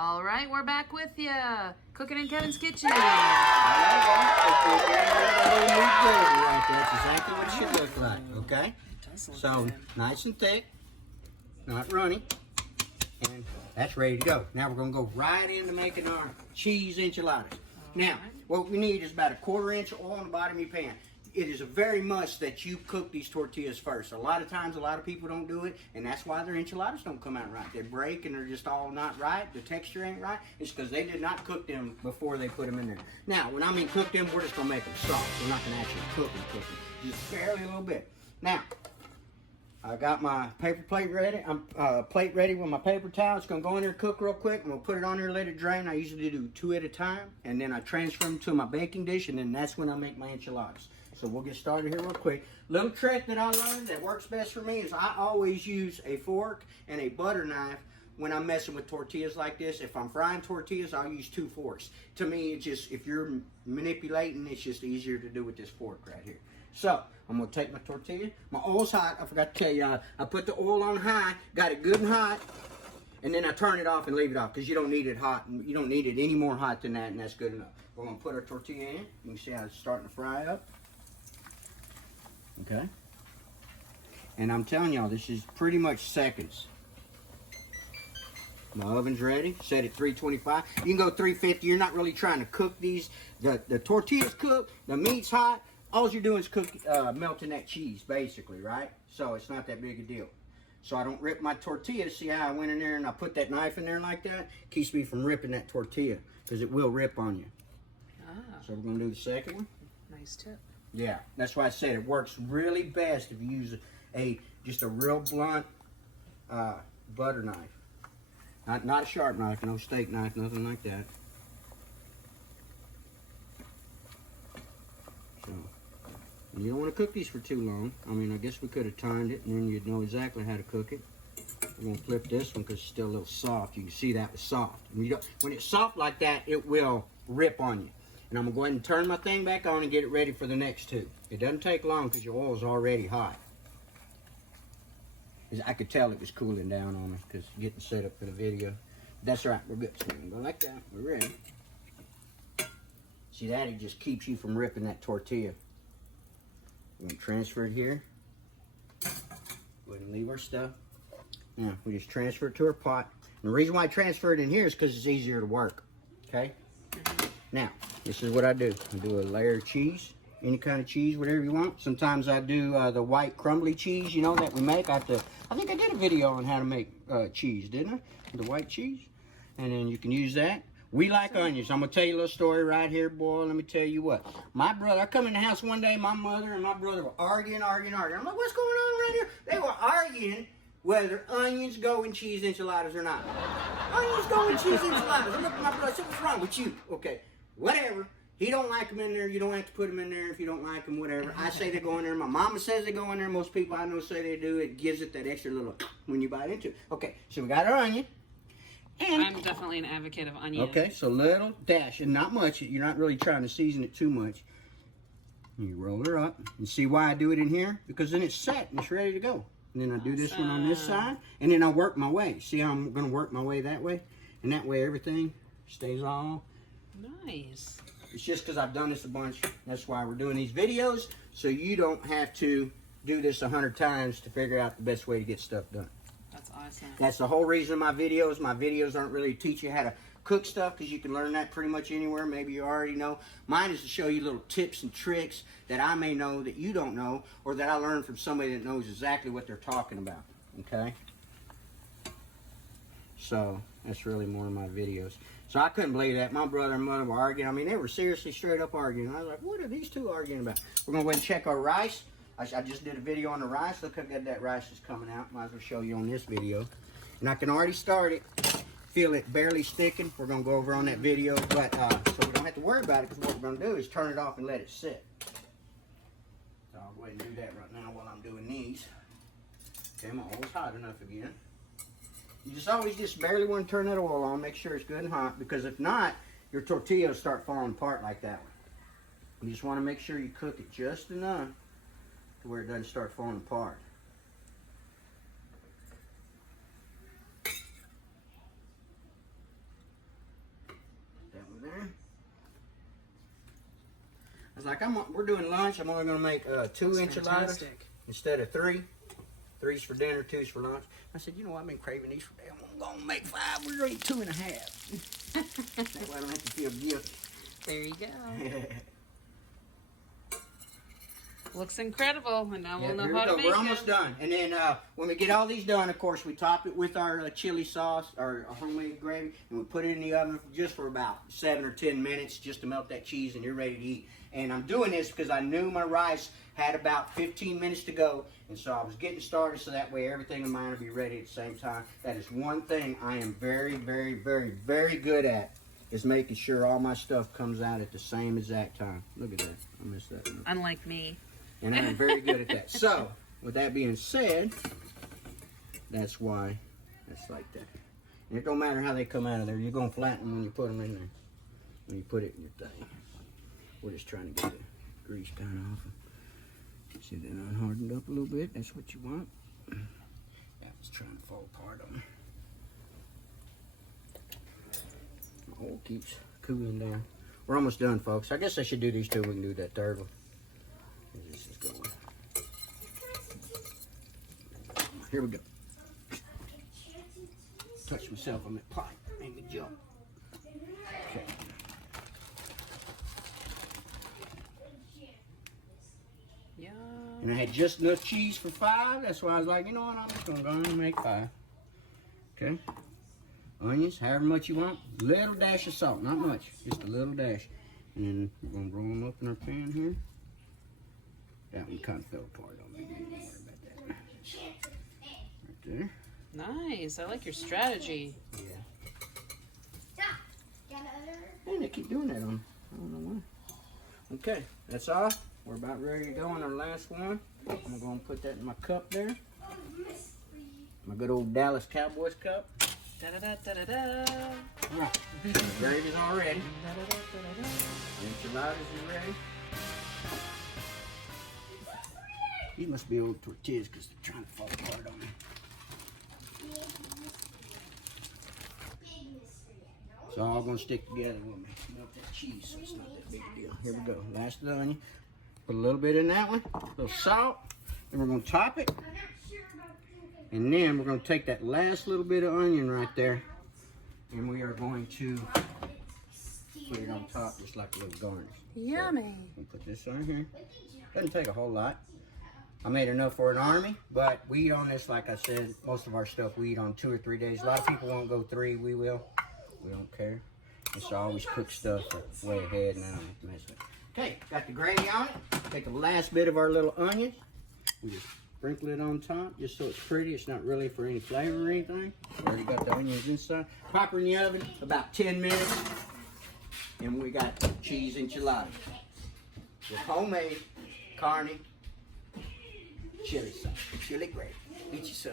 All right, we're back with you. Cooking in Kevin's kitchen. That's exactly what it should look like, okay? So, nice and thick, not runny, and that's ready to go. Now we're going to go right into making our cheese enchiladas. Now, what we need is about a 1/4 inch of oil in the bottom of your pan. It is a very must that you cook these tortillas first. A lot of times, a lot of people don't do it, and that's why their enchiladas don't come out right. They break and they're just all not right. The texture ain't right. It's because they did not cook them before they put them in there. Now, when I mean cook them, we're just going to make them soft. We're not going to actually cook them. Just barely a little bit. Now, I got my paper plate ready. I'm plate ready with my paper towel. It's going to go in there and cook real quick. I'm going to put it on there, let it drain. I usually do 2 at a time, and then I transfer them to my baking dish, and then that's when I make my enchiladas. So we'll get started here real quick. Little trick that I learned that works best for me is I always use a fork and a butter knife when I'm messing with tortillas like this. If I'm frying tortillas, I'll use 2 forks. To me, it's just, if you're manipulating, it's just easier to do with this fork right here. So, I'm going to take my tortilla. My oil's hot. I forgot to tell you, I put the oil on high, got it good and hot, and then I turn it off and leave it off because you don't need it hot. You don't need it any more hot than that, and that's good enough. We're going to put our tortilla in. You can see how it's starting to fry up. Okay, and I'm telling y'all, this is pretty much seconds. My oven's ready, set at 325. You can go 350. You're not really trying to cook these. The tortilla's cooked, the meat's hot. All you're doing is melting that cheese, basically, right? So it's not that big a deal. So I don't rip my tortilla. See how I went in there and I put that knife in there like that? Keeps me from ripping that tortilla, because it will rip on you. So we're gonna do the second one. Nice tip. Yeah, that's why I said it works really best if you use just a real blunt butter knife. Not a sharp knife, no steak knife, nothing like that. So, and you don't want to cook these for too long. I mean, I guess we could have timed it and then you'd know exactly how to cook it. We're going to flip this one because it's still a little soft. You can see that was soft. And when it's soft like that, it will rip on you. And I'm going to go ahead and turn my thing back on and get it ready for the next 2. It doesn't take long because your oil's already hot. I could tell it was cooling down on me because getting set up for the video. That's right, we're good. So we're going to go like that. We're ready. See that? It just keeps you from ripping that tortilla. We're going to transfer it here. Go ahead and leave our stuff. Now, we just transfer it to our pot. And the reason why I transfer it in here is because it's easier to work. Okay? Now, this is what I do. I do a layer of cheese, any kind of cheese, whatever you want. Sometimes I do the white crumbly cheese, you know, that we make. I think I did a video on how to make cheese, didn't I? The white cheese. And then you can use that. We like onions. I'm going to tell you a little story right here, boy. Let me tell you what. My brother, I come in the house one day, my mother and my brother were arguing. I'm like, what's going on right here? They were arguing whether onions go in cheese enchiladas or not. Onions go in cheese enchiladas. I looked at my brother, I said, what's wrong with you? Okay. Whatever. He don't like them in there. You don't have to put them in there if you don't like them, whatever. I say they go in there. My mama says they go in there. Most people I know say they do. It gives it that extra little when you bite into it. Okay, so we got our onion. And I'm definitely an advocate of onion. Okay, so little dash, and not much. You're not really trying to season it too much. You roll her up. You see why I do it in here? Because then it's set and it's ready to go. And then I do this one on this side, and then I work my way. See how I'm going to work my way that way? And that way everything stays all nice. It's just because I've done this a bunch. That's why we're doing these videos, so you don't have to do this 100 times to figure out the best way to get stuff done. That's awesome. That's the whole reason of my videos. My videos aren't really to teach you how to cook stuff, because you can learn that pretty much anywhere. Maybe you already know. Mine is to show you little tips and tricks that I may know that you don't know, or that I learned from somebody that knows exactly what they're talking about. Okay? So, that's really more of my videos. So, I couldn't believe that. My brother and mother were arguing. I mean, they were seriously straight up arguing. I was like, what are these two arguing about? We're going to go ahead and check our rice. I just did a video on the rice. Look how good that rice is coming out. Might as well show you on this video. And I can already start it. Feel it barely sticking. We're going to go over on that video. But so we don't have to worry about it, because what we're going to do is turn it off and let it sit. So I'll go ahead and do that right now while I'm doing these. Okay, my oil's hot enough again. You just always just barely want to turn that oil on. Make sure it's good and hot, because if not, your tortillas will start falling apart like that one. You just want to make sure you cook it just enough to where it doesn't start falling apart. was like, we're doing lunch. I'm only gonna make 2 enchiladas instead of 3. 3's for dinner, 2's for lunch. I said, you know what? I've been craving these for damn. I'm gonna make 5. We're gonna eat 2.5. That way I don't have to feel guilty. There you go. Looks incredible, and now we'll know how to make it. We're almost done. And then when we get all these done, of course, we top it with our chili sauce, our homemade gravy, and we put it in the oven just for about 7 or 10 minutes just to melt that cheese, and you're ready to eat. And I'm doing this because I knew my rice had about 15 minutes to go, and so I was getting started so that way everything in mine will be ready at the same time. That is one thing I am very, very, very, very good at, is making sure all my stuff comes out at the same exact time. Look at that. I missed that one. Unlike me. And I am very good at that. So, with that being said, that's why it's like that. And it don't matter how they come out of there. You're going to flatten them when you put them in there. When you put it in your thing. We're just trying to get the grease kind of off. See that unhardened up a little bit? That's what you want. That was trying to fall apart on me. My oil keeps cooling down. We're almost done, folks. I guess I should do these two. We can do that third one. This is going. Here we go. Touch myself on that pipe. Made me jump. Okay. Yeah. And I had just enough cheese for 5. That's why I was like, you know what? I'm just going to go and make 5. Okay. Onions, however much you want. Little dash of salt. Not much. Just a little dash. And then we're going to roll them up in our pan here. That one kind of fell apart on me. Don't worry about that. Right there. Nice. I like your strategy. Yeah. And they keep doing that on. I don't know why. Okay, that's all. We're about ready to go on our last one. I'm going to put that in my cup there. My good old Dallas Cowboys cup. Da-da-da-da-da-da. All right. The gravy's all ready. Enchiladas is ready. These must be old tortillas because they're trying to fall apart on me. It's all going to stick together with me. Melt that cheese, so it's not that big a deal. Here we go. Last of the onion. Put a little bit in that one. A little salt. Then we're going to top it. And then we're going to take that last little bit of onion right there. And we are going to put it on top just like a little garnish. Yummy. So, put this on here. Doesn't take a whole lot. I made enough for an army, but we eat on this, like I said, most of our stuff we eat on 2 or 3 days. A lot of people won't go 3, we will. We don't care. It's always cook stuff way ahead and I don't have to mess with it. Okay, got the gravy on it. Take the last bit of our little onion. We just sprinkle it on top just so it's pretty. It's not really for any flavor or anything. Already got the onions inside. Pop her in the oven about 10 minutes. And we got cheese enchiladas with homemade carne chili sauce, chili gravy. Eat you some.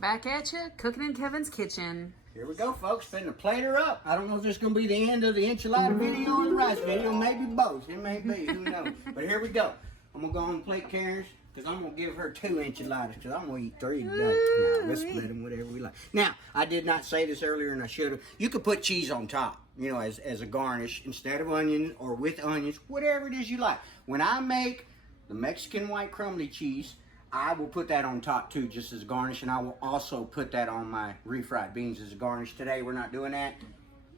Back at you, cooking in Kevin's kitchen. Here we go, folks. Finna plate her up. I don't know if this is going to be the end of the enchilada video or the rice video. Maybe both. It may be. Who knows? But here we go. I'm going to go on and plate Karen's because I'm going to give her 2 enchiladas because I'm going to eat 3 today. Now, let's split them whatever we like. Now, I did not say this earlier and I should have. You could put cheese on top, you know, as a garnish instead of onion or with onions, whatever it is you like. When I make the Mexican white crumbly cheese, I will put that on top too, just as a garnish, and I will also put that on my refried beans as a garnish. Today we're not doing that.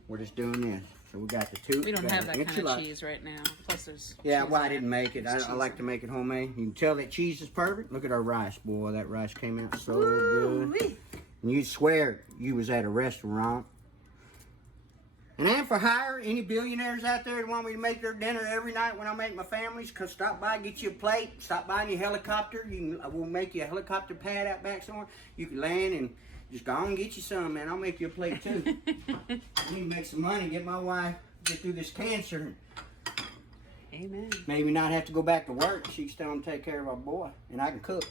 We're just doing this. So we got the 2. We don't have that kind of cheese right now. Plus there's well, I didn't make it. I like to make it homemade. You can tell that cheese is perfect. Look at our rice, boy. That rice came out so good. And you'd swear you was at a restaurant. And then for hire, any billionaires out there that want me to make their dinner every night when I make my families, come stop by, get you a plate, stop by in your helicopter. We'll make you a helicopter pad out back somewhere. You can land and just go on and get you some, man. I'll make you a plate too. I need to make some money, get my wife, get through this cancer. Amen. Maybe not have to go back to work. She can stay home and take care of our boy, and I can cook.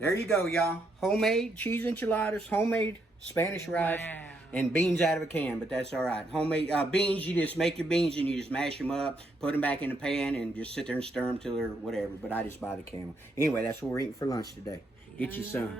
There you go, y'all. Homemade cheese enchiladas, homemade Spanish rice. Wow. And beans out of a can, but that's all right. Homemade beans, you just make your beans and you just mash them up, put them back in the pan, and just sit there and stir them till they're whatever. But I just buy the can. Anyway, that's what we're eating for lunch today. Get you some.